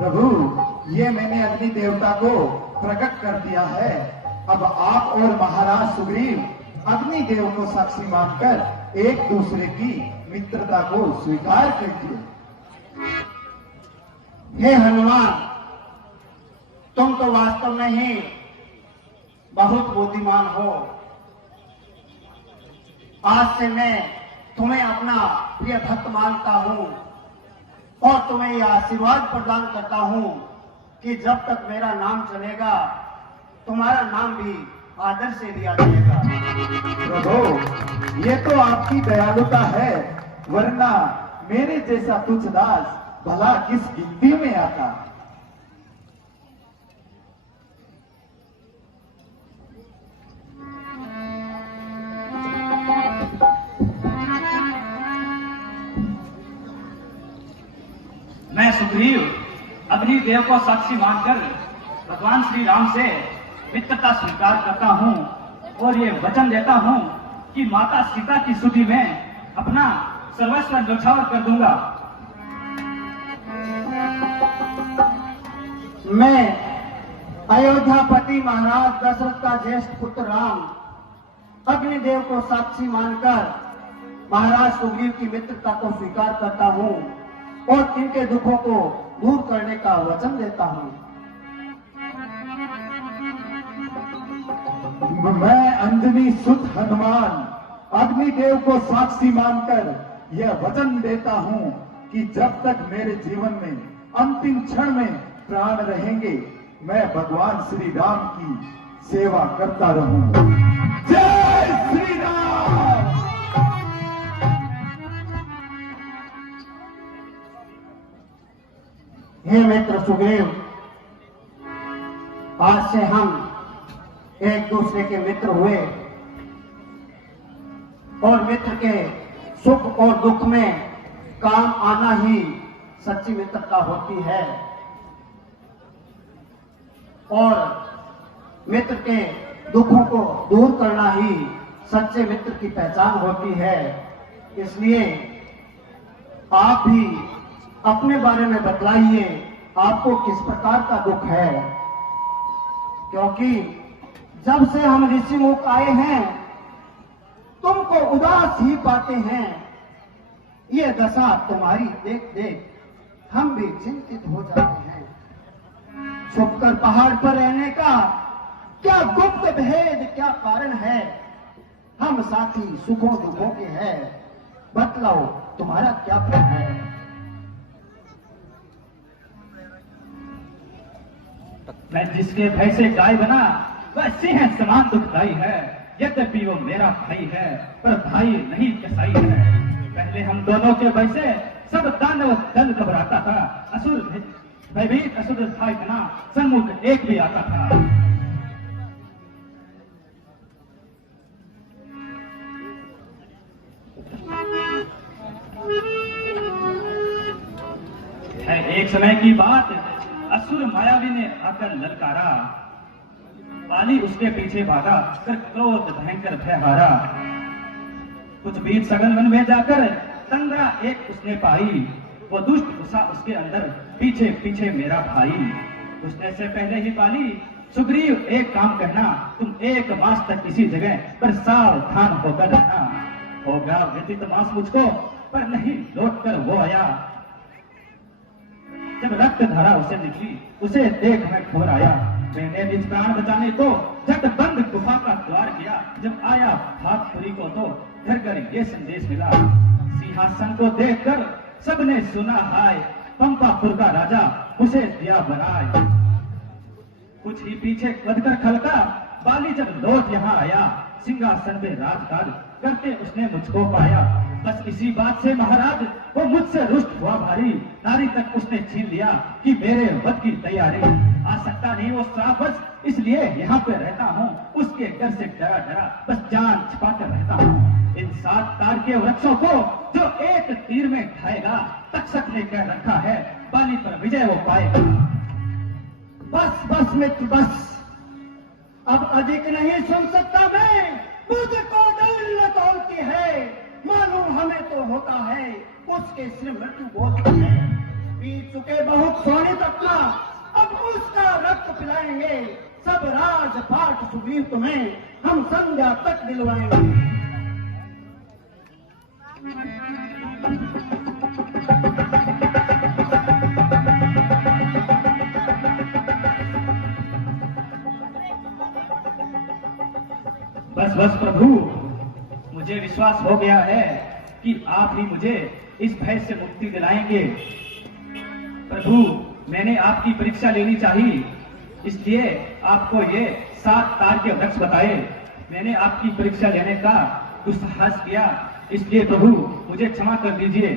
प्रभु, ये मैंने अग्नि देवता को प्रकट कर दिया है। अब आप और महाराज सुग्रीव अग्नि देव को साक्षी मानकर एक दूसरे की मित्रता को स्वीकार कीजिए। हे हनुमान, तुम तो वास्तव में ही बहुत बुद्धिमान हो। आज से मैं तुम्हें अपना प्रिय भक्त मानता हूं और तुम्हें यह आशीर्वाद प्रदान करता हूं कि जब तक मेरा नाम चलेगा तुम्हारा नाम भी आदर से दिया जाएगा। प्रभु, ये तो आपकी दयालुता है, वरना मेरे जैसा तुच्छ दास भला किस गिनती में आता। मैं सुग्रीव अग्नि देव को साक्षी मानकर भगवान श्री राम से मित्रता स्वीकार करता हूँ और ये वचन देता हूँ कि माता सीता की स्तुति में अपना सर्वस्व न्यौछावर कर दूंगा। मैं अयोध्यापति महाराज दशरथ का ज्येष्ठ पुत्र राम अग्निदेव को साक्षी मानकर महाराज सुग्रीव की मित्रता को स्वीकार करता हूँ और तिनके दुखों को दूर करने का वचन देता हूँ। मैं अंजनी सुत हनुमान अग्निदेव को साक्षी मानकर यह वचन देता हूं कि जब तक मेरे जीवन में अंतिम क्षण में प्राण रहेंगे मैं भगवान श्री राम की सेवा करता रहूंगा। जय श्री राम। हे मित्र सुग्रीव, आज से हम एक दूसरे के मित्र हुए और मित्र के सुख और दुख में काम आना ही सच्ची मित्रता होती है और मित्र के दुखों को दूर करना ही सच्चे मित्र की पहचान होती है। इसलिए आप भी अपने बारे में बतलाइए, आपको किस प्रकार का दुख है, क्योंकि जब से हम ऋषि मुख आए हैं तुमको उदास ही पाते हैं। ये दशा तुम्हारी देख देख हम भी चिंतित हो जाते हैं। छुपकर पहाड़ पर रहने का क्या गुप्त भेद, क्या कारण है? हम साथी सुखों दुखों के हैं, बतलाओ तुम्हारा क्या प्लान है? मैं जिसके भय से गाय बना वह सिंह समान दुखदाई है। यद्यपि वो मेरा भाई है पर भाई नहीं कसाई है। पहले हम दोनों के भय से सब दानव दल घबराता था। असुर भयभीत असुर था इतना, सन्मुख एक भी आता था। है एक समय की बात, असुर मायावी ने आकर ललकारा। बाली उसके पीछे भागा, कर क्रोध भयंकर भय हारा। कुछ बीच सघन वन में जाकर तंद्रा एक उसने पाई। वो दुष्ट घुसा उसके अंदर, पीछे पीछे मेरा भाई। उसने से पहले ही पाली, सुग्रीव एक काम करना, तुम 1 मास तक किसी जगह पर सावधान होकर रहना। होगा व्यतीत मास मुझको, पर नहीं लौट कर वो आया। जब रक्त धारा उसे निकली, उसे देख मैं घोर आया। मैंने निज प्राण बचाने को झट बंद गुफा का द्वार किया। जब आया भागपुरी को तो घर घर ये संदेश मिला। सिंहासन को देखकर सबने सुना हाय, पंपापुर का राजा उसे दिया बनाए। कुछ ही पीछे कदकर खलका, बाली जब लौट यहाँ आया। सिंहासन पे राजकाज करते उसने मुझको पाया। बस इसी बात से महाराज वो मुझसे रुष्ट हुआ भारी। नारी तक उसने छीन लिया कि मेरे वध की तैयारी। आ सकता नहीं वो श्राप इसलिए यहाँ पे रहता हूँ। उसके डर से डरा डरा बस जान छिपा कर रहता हूँ। इन 7 तार के वृक्षों को जो एक तीर में ढाएगा, तक्षक ने कह रखा है बाली पर विजय वो पाएगा। बस बस मित्र बस, अब अधिक नहीं सुन सकता मैं। मुझको डर तोड़ती है, मालूम हमें तो होता है उसके सिर मृत्यु बोलती है। पी चुके बहुत सोने तपना, अब उसका रक्त पिलाएंगे। सब राजपाट सुबीर तुम्हें हम संध्या तक दिलवाएंगे। बस बस प्रभु, मुझे विश्वास हो गया है कि आप ही मुझे इस भय से मुक्ति दिलाएंगे। प्रभु, मैंने आपकी परीक्षा लेनी चाहिए, इसलिए आपको ये 7 तार के वृक्ष बताए। मैंने आपकी परीक्षा लेने का दुस्साहस किया, इसलिए प्रभु मुझे क्षमा कर दीजिए।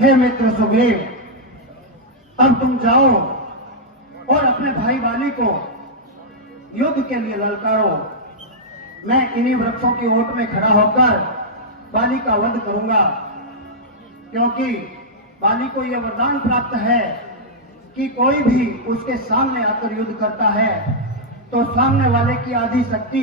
हे मित्र सुग्रीव, अब तुम जाओ और अपने भाई बाली को युद्ध के लिए ललकारो। मैं इन्हीं वृक्षों की ओट में खड़ा होकर बाली का वध करूंगा, क्योंकि बाली को यह वरदान प्राप्त है कि कोई भी उसके सामने आकर युद्ध करता है तो सामने वाले की आधी शक्ति